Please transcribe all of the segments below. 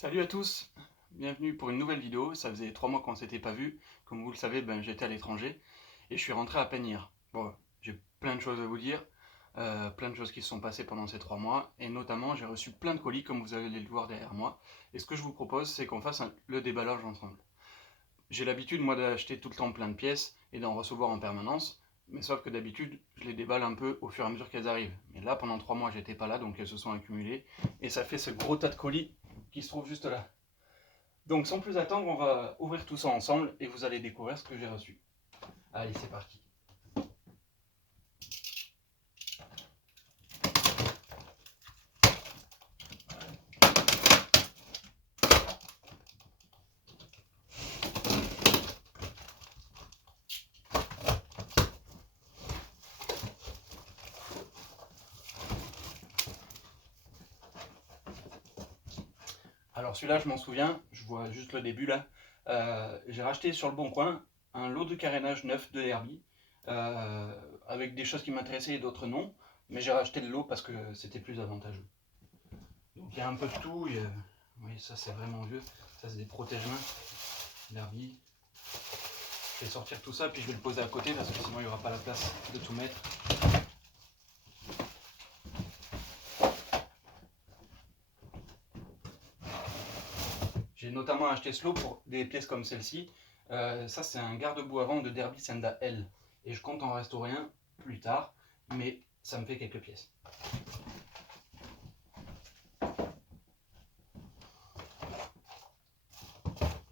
Salut à tous, bienvenue pour une nouvelle vidéo. Ça faisait 3 mois qu'on ne s'était pas vu. Comme vous le savez, j'étais à l'étranger et je suis rentré à Penir. Bon, j'ai plein de choses à vous dire, plein de choses qui se sont passées pendant ces 3 mois, et notamment j'ai reçu plein de colis comme vous allez le voir derrière moi. Et ce que je vous propose, c'est qu'on fasse le déballage ensemble. J'ai l'habitude moi d'acheter tout le temps plein de pièces et d'en recevoir en permanence, mais sauf que d'habitude je les déballe un peu au fur et à mesure qu'elles arrivent. Mais là pendant 3 mois j'étais pas là, donc elles se sont accumulées et ça fait ce gros tas de colis qui se trouve juste là. Donc sans plus attendre, on va ouvrir tout ça ensemble et vous allez découvrir ce que j'ai reçu. Allez, c'est parti. Alors celui-là, je m'en souviens, je vois juste le début là. J'ai racheté sur le Bon Coin un lot de carénage neuf de Herbie, avec des choses qui m'intéressaient et d'autres non. Mais j'ai racheté le lot parce que c'était plus avantageux. Donc il y a un peu de tout. Oui, ça c'est vraiment vieux. Ça c'est des protège-mains d'Herbie. Je vais sortir tout ça puis je vais le poser à côté parce que sinon il n'y aura pas la place de tout mettre. J'ai notamment acheté ce lot pour des pièces comme celle-ci. Ça c'est un garde-boue avant de Derby Senda L. Et je compte en restaurer un plus tard, mais ça me fait quelques pièces.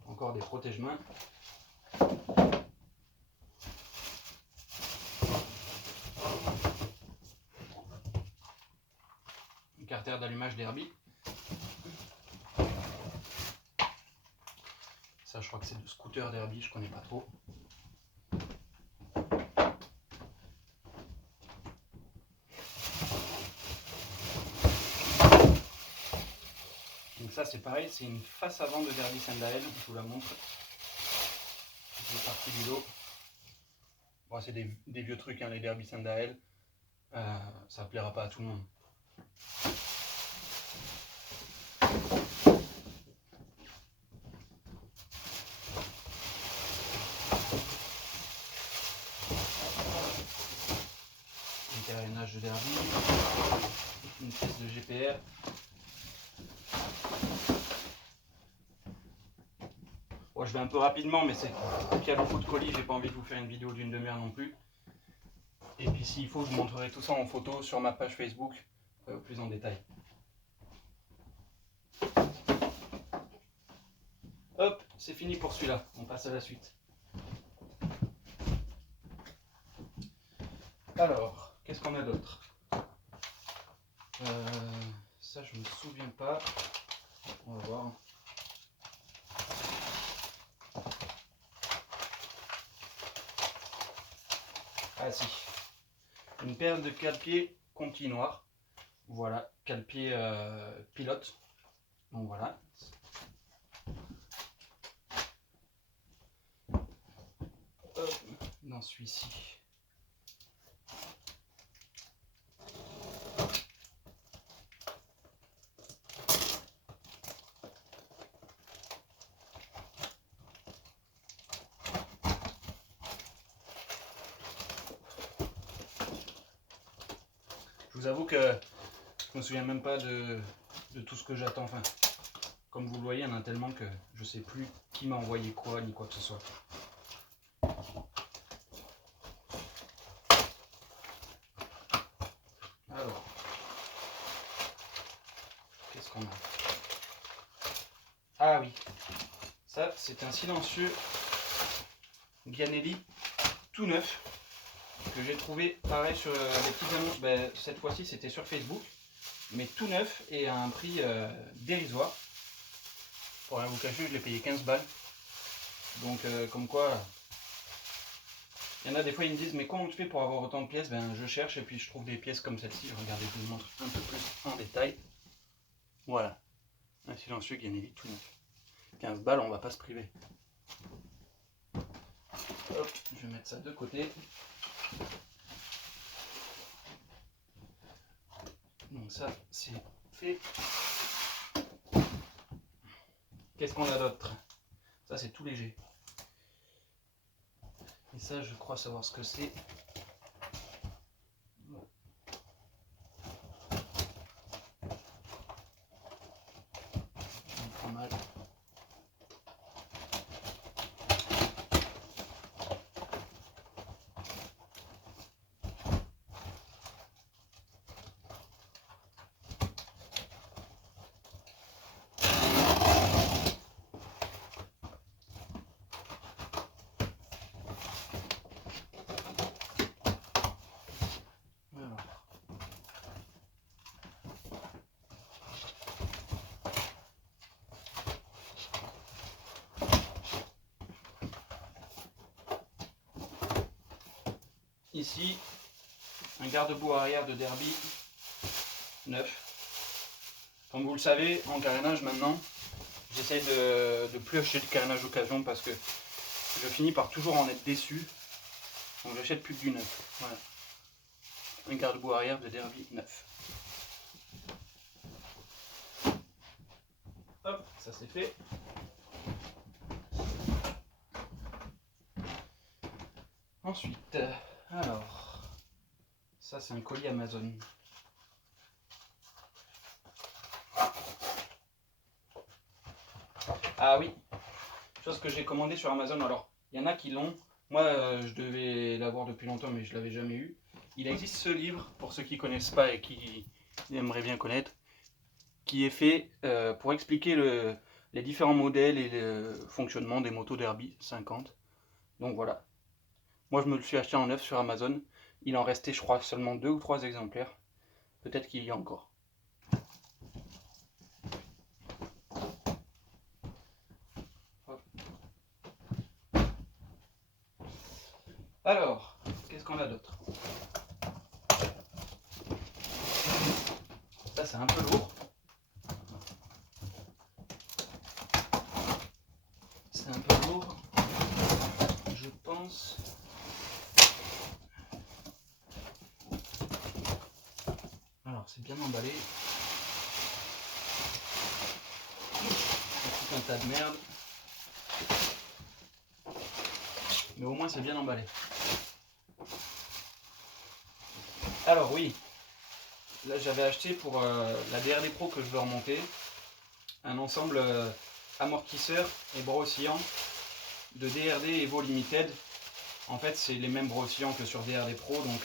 Encore des protège-mains. Une cartère d'allumage Derby. Ça je crois que c'est de scooter Derby, je connais pas trop. Donc ça c'est pareil, c'est une face avant de Derby Senda L, je vous la montre. C'est partie du lot. Bon, c'est des vieux trucs, hein, les Derby Senda L. Ça plaira pas à tout le monde. Un carénage de Derby, une pièce de GPR. Bon, je vais un peu rapidement, mais c'est qu'il y a beaucoup de colis, j'ai pas envie de vous faire une vidéo d'une demi-heure non plus. Et puis s'il faut, je vous montrerai tout ça en photo sur ma page Facebook, plus en détail. Hop, c'est fini pour celui-là, on passe à la suite. Alors, qu'est-ce qu'on a d'autre? Ça je me souviens pas, on va voir. Ah si, une paire de cale-pieds Conti noir. Voilà, cale-pied pilote. Donc voilà. Hop, dans celui-ci. Je vous avoue que je me souviens même pas de tout ce que j'attends. Enfin, comme vous le voyez, il y en a tellement que je sais plus qui m'a envoyé quoi ni quoi que ce soit. Alors, qu'est-ce qu'on a? Ah oui, ça c'est un silencieux Gianelli tout neuf que j'ai trouvé pareil sur des petites annonces. Cette fois-ci c'était sur Facebook, mais tout neuf et à un prix dérisoire. Pour rien vous cacher, je l'ai payé 15 balles. Donc comme quoi, il y en a des fois ils me disent mais comment tu fais pour avoir autant de pièces? Je cherche et puis je trouve des pièces comme celle-ci. Regardez, je vous montre un peu plus en détail. Voilà, un silencieux Gianelli tout neuf. 15 balles, on va pas se priver. Hop, je vais mettre ça de côté. Donc ça c'est fait. Qu'est-ce qu'on a d'autre? Ça c'est tout léger. Et ça je crois savoir ce que c'est. Pas mal. Ici, un garde-boue arrière de Derby neuf. Comme vous le savez, en carénage maintenant, j'essaie de plus acheter de carénage d'occasion parce que je finis par toujours en être déçu. Donc j'achète plus que du neuf. Voilà. Un garde-boue arrière de Derby neuf. Hop, ça c'est fait. Ensuite, alors, ça c'est un colis Amazon. Ah oui, chose que j'ai commandé sur Amazon. Alors, il y en a qui l'ont. Moi, je devais l'avoir depuis longtemps, mais je l'avais jamais eu. Il existe ce livre, pour ceux qui connaissent pas et qui aimeraient bien connaître, qui est fait pour expliquer les différents modèles et le fonctionnement des motos Derby 50. Donc voilà. Moi, je me le suis acheté en neuf sur Amazon. Il en restait, je crois, seulement 2 ou 3 exemplaires. Peut-être qu'il y a encore. Alors, qu'est-ce qu'on a d'autre? Ça, c'est un peu lourd. C'est un peu lourd, je pense. Alors, c'est bien emballé. C'est tout un tas de merde. Mais au moins, c'est bien emballé. Alors oui, là j'avais acheté pour la DRD Pro que je veux remonter un ensemble amortisseur et bras oscillants de DRD Evo Limited. En fait c'est les mêmes bras oscillants que sur DRD Pro, donc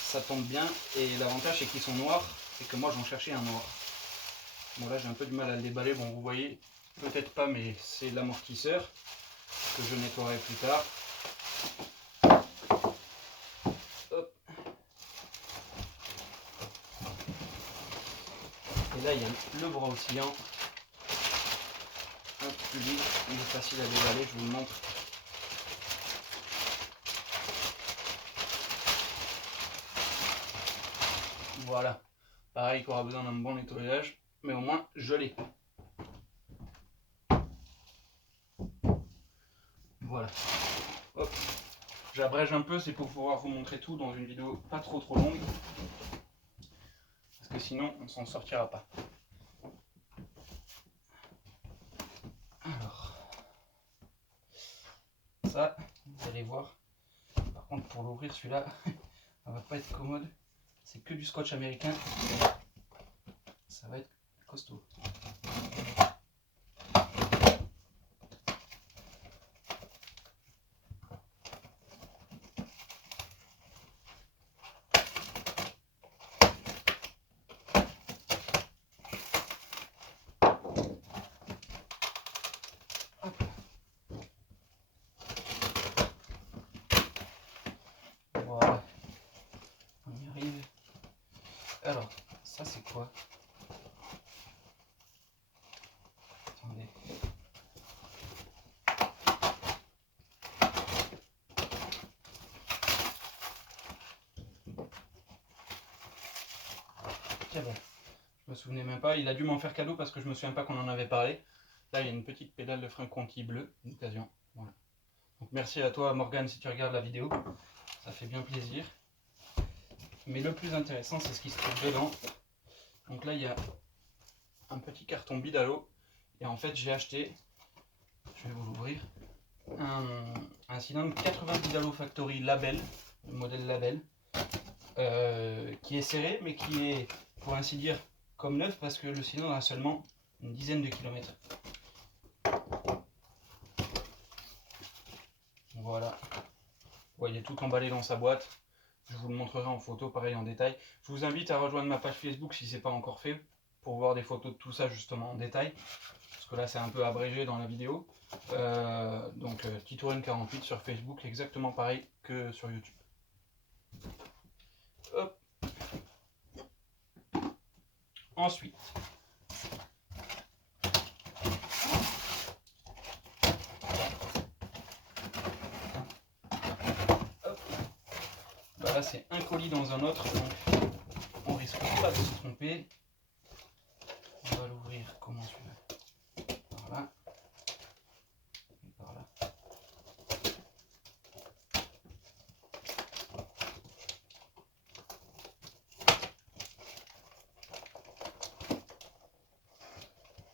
ça tombe bien. Et l'avantage c'est qu'ils sont noirs et que moi j'en cherchais un noir. Bon là j'ai un peu du mal à le déballer, bon vous voyez peut-être pas, mais c'est l'amortisseur que je nettoierai plus tard. Et là il y a le bras oscillant, un peu plus libre, il est facile à déballer, je vous le montre. Voilà, pareil qu'il aura besoin d'un bon nettoyage, mais au moins je l'ai. Voilà, hop, j'abrège un peu, c'est pour pouvoir vous montrer tout dans une vidéo pas trop longue, parce que sinon on s'en sortira pas. Alors, ça, vous allez voir, par contre pour l'ouvrir celui-là, ça va pas être commode, c'est que du scotch américain, ça va être costaud. Voilà, on y arrive. Alors, ça c'est quoi? Attendez. Tiens bon, je me souvenais même pas, il a dû m'en faire cadeau parce que je me souviens pas qu'on en avait parlé. Là il y a une petite pédale de frein Conti bleue, une occasion. Voilà. Donc merci à toi Morgane si tu regardes la vidéo, ça fait bien plaisir. Mais le plus intéressant c'est ce qui se trouve dedans. Donc là il y a un petit carton bidalo Et en fait j'ai acheté, je vais vous l'ouvrir, un cylindre 90 Dalo Factory Label, le modèle Label, qui est serré mais qui est pour ainsi dire comme neuf parce que le cylindre a seulement une dizaine de kilomètres. Voilà, ouais, il est tout emballé dans sa boîte. Je vous le montrerai en photo, pareil en détail. Je vous invite à rejoindre ma page Facebook si ce n'est pas encore fait, pour voir des photos de tout ça justement en détail. Parce que là c'est un peu abrégé dans la vidéo. Donc Titoren48 sur Facebook, exactement pareil que sur YouTube. Hop. Ensuite, hop. Bah là c'est un colis dans un autre, donc on risque pas de se tromper. On va l'ouvrir comment tu veux. Par là. Et par là.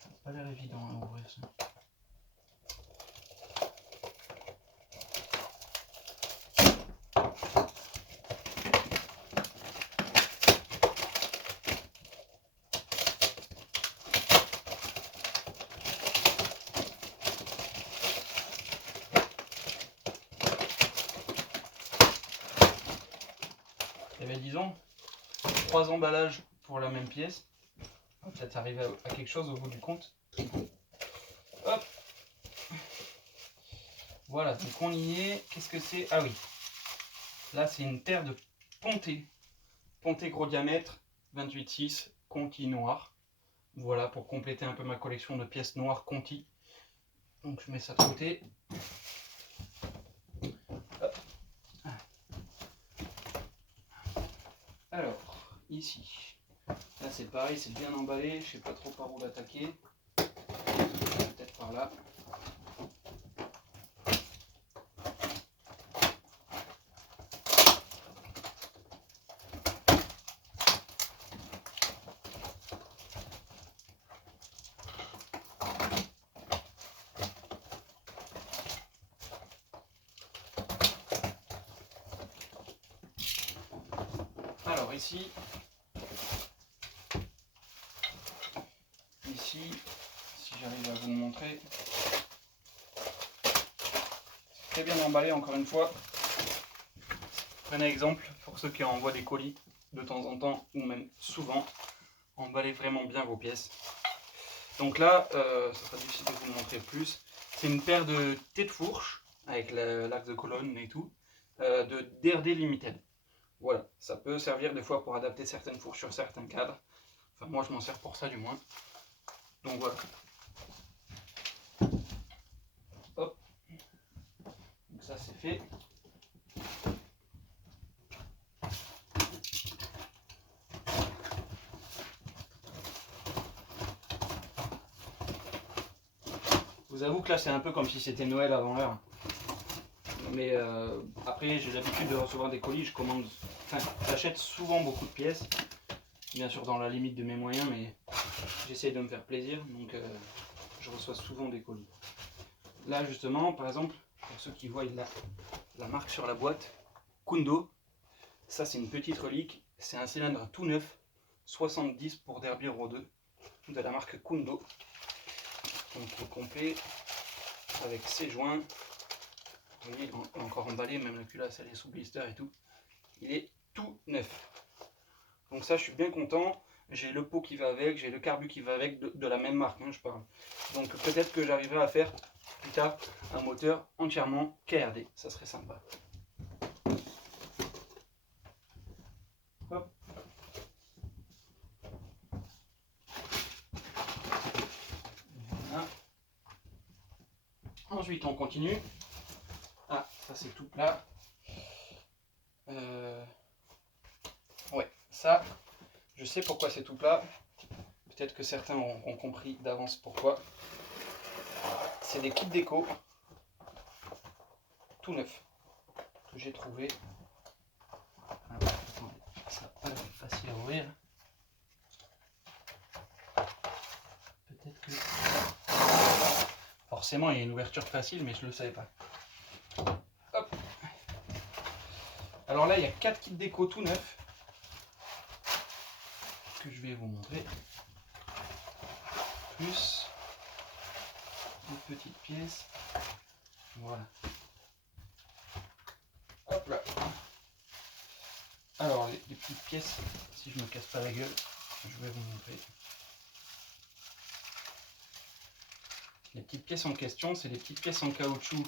Ça n'a pas l'air évident à ouvrir ça. Il y avait disons 3 emballages pour la même pièce. On va peut-être arriver à quelque chose au bout du compte. Hop. Voilà, donc on y est. Qu'est-ce que c'est? Ah oui. Là c'est une paire de Ponté. Ponté gros diamètre, 28,6, Conti noir. Voilà, pour compléter un peu ma collection de pièces noires Conti. Donc je mets ça de côté. Hop. Alors, ici, là c'est pareil, c'est bien emballé, je sais pas trop par où l'attaquer. Peut-être par là. Alors ici, si j'arrive à vous le montrer, c'est très bien emballé encore une fois. Prenez exemple pour ceux qui envoient des colis de temps en temps ou même souvent, emballez vraiment bien vos pièces. Donc là, ça sera difficile de vous le montrer plus. C'est une paire de têtes de fourche avec l'axe de colonne et tout, de DRD Limited. Voilà, ça peut servir des fois pour adapter certaines fourches sur certains cadres. Enfin, moi je m'en sers pour ça du moins. Donc voilà. Hop. Donc ça c'est fait. Je vous avoue que là c'est un peu comme si c'était Noël avant l'heure. Mais après j'ai l'habitude de recevoir des colis, j'achète souvent beaucoup de pièces. Bien sûr dans la limite de mes moyens, mais j'essaye de me faire plaisir, donc je reçois souvent des colis. Là justement, par exemple, pour ceux qui voient la marque sur la boîte, Kundo, ça c'est une petite relique, c'est un cylindre tout neuf, 70 pour Derby Euro 2, de la marque Kundo. Donc au complet, avec ses joints, vous voyez, il est encore emballé, même la culasse elle est sous blister et tout. Il est tout neuf. Donc ça je suis bien content. J'ai le pot qui va avec, j'ai le carbu qui va avec, de la même marque, hein, je parle. Donc peut-être que j'arriverai à faire plus tard un moteur entièrement KRD, ça serait sympa. Hop. Voilà. Ensuite on continue. Ah, ça c'est tout plat. Ouais, ça, je sais pourquoi c'est tout plat. Peut-être que certains ont compris d'avance pourquoi. C'est des kits déco, tout neuf, que j'ai trouvé. Alors, attendez, ça va pas être facile à ouvrir. Peut-être que... forcément il y a une ouverture facile, mais je ne le savais pas. Hop. Alors là, il y a 4 kits déco tout neufs que je vais vous montrer. Plus des petites pièces. Voilà. Hop là. Alors les petites pièces, si je me casse pas la gueule, je vais vous montrer. Les petites pièces en question, c'est des petites pièces en caoutchouc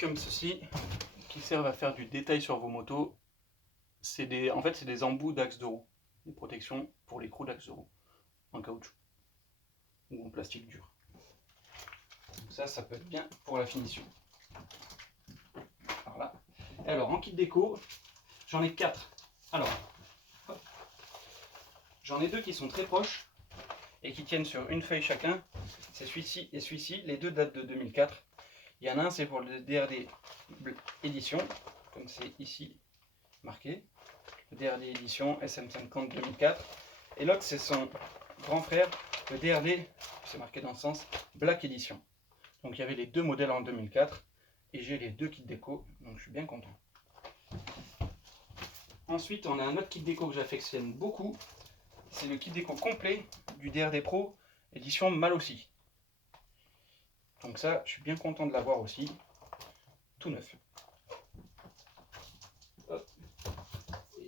comme ceci, qui servent à faire du détail sur vos motos. En fait, c'est des embouts d'axes de roue, des protections pour les l'écrou d'axes de roue, en caoutchouc ou en plastique dur. Donc ça peut être bien pour la finition. Voilà. Et alors, en kit déco, j'en ai 4. Alors, j'en ai 2 qui sont très proches et qui tiennent sur une feuille chacun. C'est celui-ci et celui-ci. Les deux datent de 2004. Il y en a un, c'est pour le DRD édition, comme c'est ici marqué. Le DRD édition SM50 2004. Et l'autre, c'est son grand frère, le DRD, c'est marqué dans le sens, Black Edition. Donc il y avait les deux modèles en 2004. Et j'ai les 2 kits déco, donc je suis bien content. Ensuite, on a un autre kit déco que j'affectionne beaucoup. C'est le kit déco complet du DRD Pro, édition Malossi. Donc ça, je suis bien content de l'avoir aussi. Tout neuf. Hop.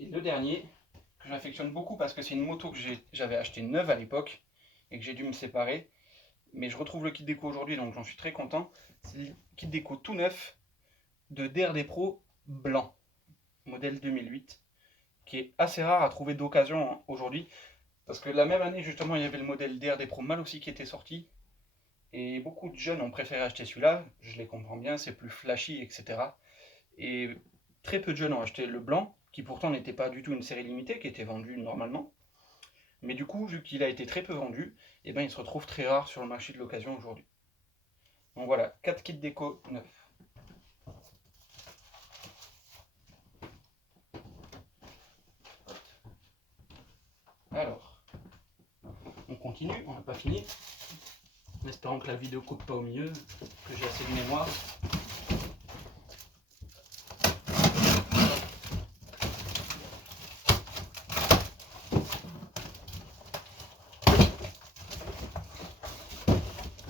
Et le dernier, que j'affectionne beaucoup parce que c'est une moto que j'avais acheté neuve à l'époque et que j'ai dû me séparer. Mais je retrouve le kit déco aujourd'hui, donc j'en suis très content. C'est le kit déco tout neuf de DRD Pro blanc, modèle 2008, qui est assez rare à trouver d'occasion aujourd'hui. Parce que la même année, justement, il y avait le modèle DRD Pro Malossi qui était sorti. Et beaucoup de jeunes ont préféré acheter celui-là. Je les comprends bien, c'est plus flashy, etc. Et très peu de jeunes ont acheté le blanc, qui pourtant n'était pas du tout une série limitée, qui était vendue normalement. Mais du coup, vu qu'il a été très peu vendu, eh ben, il se retrouve très rare sur le marché de l'occasion aujourd'hui. Donc voilà, 4 kits déco neufs. Alors, on continue, on n'a pas fini. En espérant que la vidéo coupe pas au milieu, que j'ai assez de mémoire.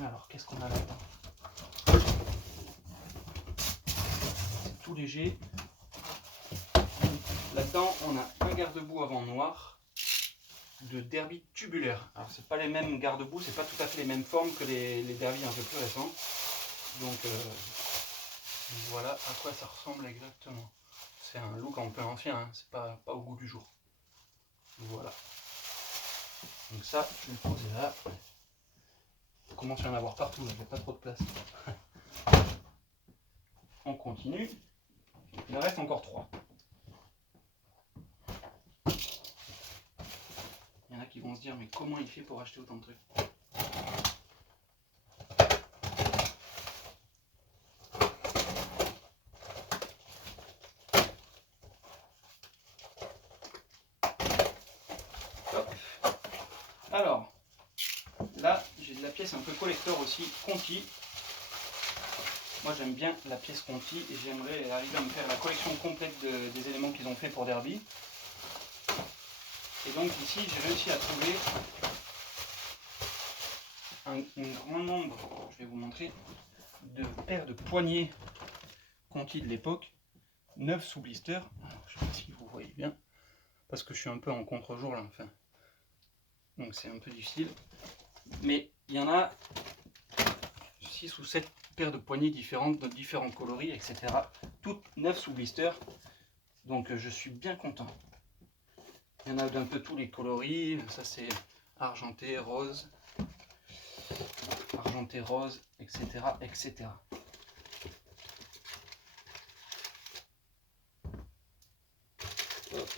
Alors, qu'est-ce qu'on a là-dedans? C'est tout léger. Là-dedans, on a un garde-boue avant noir de derby tubulaire. Alors, c'est pas les mêmes garde-boue, c'est pas tout à fait les mêmes formes que les derby un peu plus récents. Donc, voilà à quoi ça ressemble exactement. C'est un look un peu ancien, hein, c'est pas au goût du jour. Voilà. Donc ça, je vais le poser là. Il commence à y en avoir partout, il n'y a pas trop de place. On continue. Il en reste encore 3. Il y en a qui vont se dire, mais comment il fait pour acheter autant de trucs? Hop. Alors, là, j'ai de la pièce un peu collector aussi, Conti. Moi, j'aime bien la pièce Conti et j'aimerais arriver à me faire la collection complète des éléments qu'ils ont fait pour Derby. Et donc ici, j'ai réussi à trouver un grand nombre, je vais vous montrer, de paires de poignées Conti de l'époque, 9 sous blister. Alors, je ne sais pas si vous voyez bien, parce que je suis un peu en contre-jour là, enfin. Donc c'est un peu difficile. Mais il y en a 6 ou 7 paires de poignées différentes, de différents coloris, etc. Toutes 9 sous blister. Donc je suis bien content. Il y en a d'un peu tous les coloris. Ça c'est argenté, rose, etc. etc. Hop.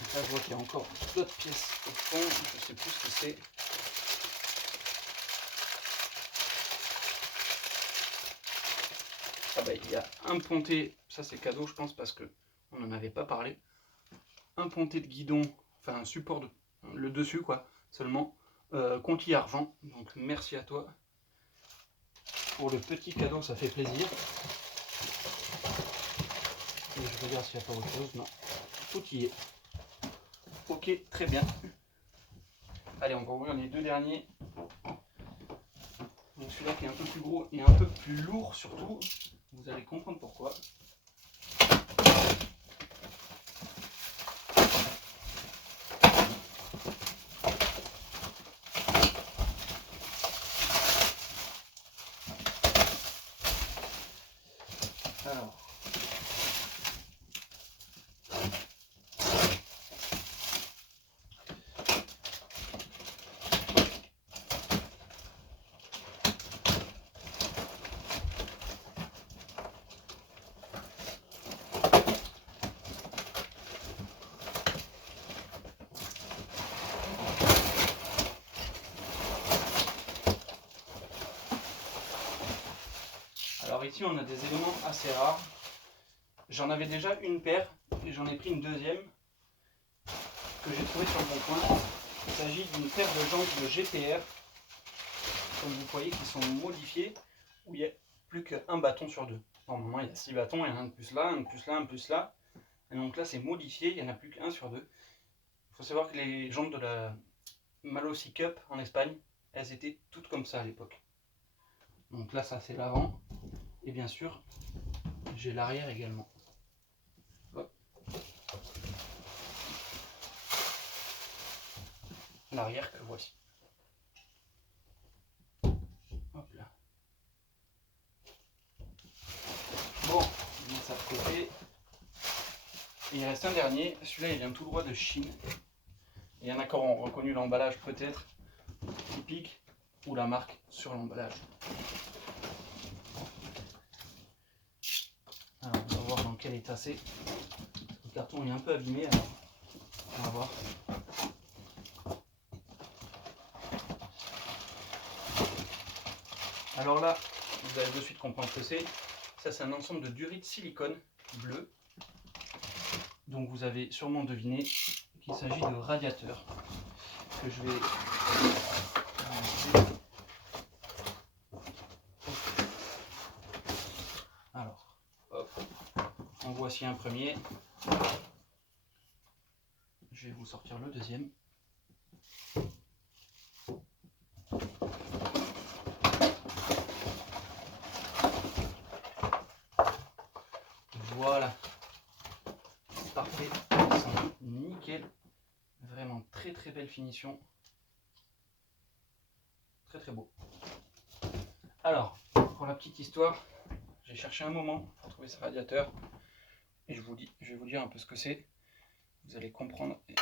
Donc là je vois qu'il y a encore d'autres pièces au fond. Je ne sais plus ce que c'est. Ah bah, il y a un ponté, ça c'est cadeau je pense parce que on n'en avait pas parlé. Un ponté de guidon, enfin un support de le dessus quoi, seulement Conti argent. Donc merci à toi. pour le petit cadeau, ça fait plaisir. Et je regarde s'il n'y a pas autre chose. Non, tout y est. Ok, très bien. Allez, on va ouvrir les deux derniers. Donc celui-là qui est un peu plus gros et un peu plus lourd surtout. Vous allez comprendre pourquoi. Alors. Alors ici on a des éléments assez rares. J'en avais déjà une paire et j'en ai pris une deuxième que j'ai trouvée sur le bon coin. Il s'agit d'une paire de jantes de GPR, comme vous voyez, qui sont modifiées, où il n'y a plus qu'un bâton sur deux. Normalement il y a 6 bâtons, il y en a un de plus là, un de plus là, un de plus là. Et donc là c'est modifié, il n'y en a plus qu'un sur deux. Il faut savoir que les jantes de la Malossi Cup en Espagne, elles étaient toutes comme ça à l'époque. Donc là ça c'est l'avant. Et bien sûr, j'ai l'arrière également. Hop. L'arrière que voici. Hop là. Bon, on met ça de côté. Et il reste un dernier. Celui-là, il vient tout droit de Chine. Il y en a qui auront reconnu l'emballage peut-être typique ou la marque sur l'emballage. Alors, on va voir dans quel état c'est. Le carton est un peu abîmé, alors on va voir. Alors là, vous allez de suite comprendre ce que c'est. Ça, c'est un ensemble de durite silicone bleu. Donc vous avez sûrement deviné qu'il s'agit de radiateurs que je vais enlever. Alors, hop, en voici un premier. Je vais vous sortir le deuxième. Voilà, parfait, ils sont nickel, vraiment très très belle finition, très très beau. Alors, pour la petite histoire, j'ai cherché un moment pour trouver ce radiateur et je vais vous dire un peu ce que c'est, vous allez comprendre et